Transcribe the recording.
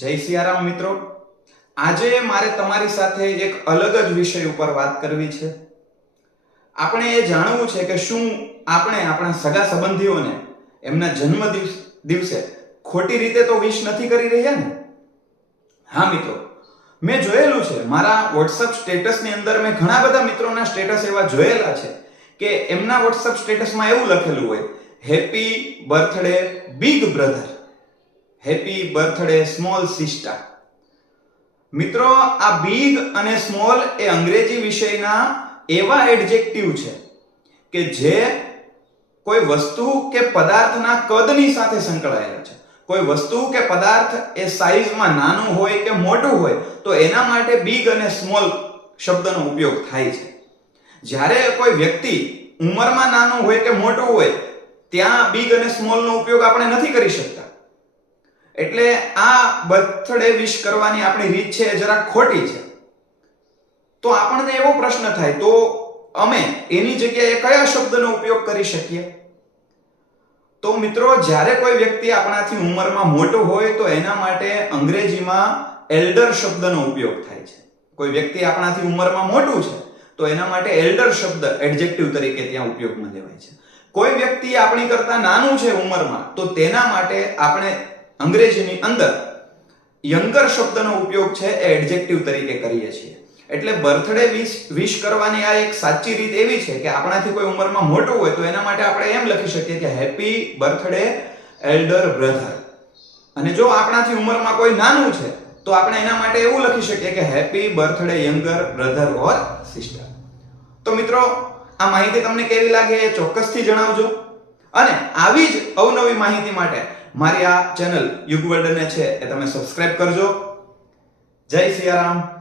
જય સિયારામ મિત્રો. આજે મારે તમારી સાથે એક અલગ જ વિષય ઉપર વાત કરવી છે. આપણે એ જાણવું છે કે શું આપણે આપણા સગા સંબંધીઓને એમના જન્મ દિવસ ખોટી રીતે તો વિશ નથી કરી રહ્યા ને? હા મિત્રો, મેં જોયેલું છે. મારા વોટ્સઅપ સ્ટેટસની અંદર મેં ઘણા બધા મિત્રોના સ્ટેટસ એવા જોયેલા છે કે એમના વોટ્સઅપ સ્ટેટસમાં એવું લખેલું હોય happy birthday big brother happy birthday small sister મિત્રો, આ બિગ અને સ્મોલ એ અંગ્રેજી વિષયના એવા એડજેક્ટિવ છે કે જે કોઈ વસ્તુ કે પદાર્થના કદની સાથે સંકળાયેલા છે. કોઈ વસ્તુ કે પદાર્થ એ સાઈઝમાં નાનું હોય કે મોટું હોય, તો એના માટે બિગ અને સ્મોલ શબ્દનો ઉપયોગ થાય છે. જ્યારે કોઈ વ્યક્તિ ઉંમરમાં નાનું હોય કે મોટું હોય, ત્યાં બિગ અને સ્મોલનો ઉપયોગ આપણે નથી કરી શકતા. એટલે આ બર્થડે વિશ કરવાની આપણી રીત છે એ જરા ખોટી છે. તો આપણને એવો પ્રશ્ન થાય, તો અમે એની જગ્યાએ કયા શબ્દનો ઉપયોગ કરી શકીએ? તો મિત્રો, જ્યારે કોઈ વ્યક્તિ આપણાથી ઉંમરમાં મોટો હોય, તો એના માટે અંગ્રેજીમાં એલ્ડર શબ્દનો ઉપયોગ થાય છે. કોઈ વ્યક્તિ આપણાથી ઉંમરમાં મોટું છે, તો એના માટે એલ્ડર શબ્દ, એડજેક્ટિવ તરીકે ત્યાં ઉપયોગમાં લેવાય છે. કોઈ વ્યક્તિ આપણી કરતા નાનું છે ઉંમરમાં, તો તેના માટે આપણે અંગ્રેજીની અંદર યંગર શબ્દનો ઉપયોગ છે એ એડજેક્ટિવ તરીકે કરીએ છીએ. એટલે બર્થડે વિશ વિશ કરવાની આ એક સાચી રીત એવી છે કે આપણાથી કોઈ ઉંમરમાં મોટું હોય તો એના માટે આપણે એમ લખી શકીએ કે હેપી બર્થડે એલ્ડર બ્રધર અને જો આપણાથી ઉંમરમાં કોઈ નાનું છે, તો આપણે એના માટે એવું લખી શકીએ કે happy birthday younger brother or sister તો મિત્રો, આ માહિતી તમને કેવી લાગે એ ચોક્કસથી જણાવજો. અને આવી જ અવનવી માહિતી માટે મારી આ ચેનલ યુગ વર્લ્ડને છે એ તમે સબસ્ક્રાઇબ કરજો. જય સિયારામ.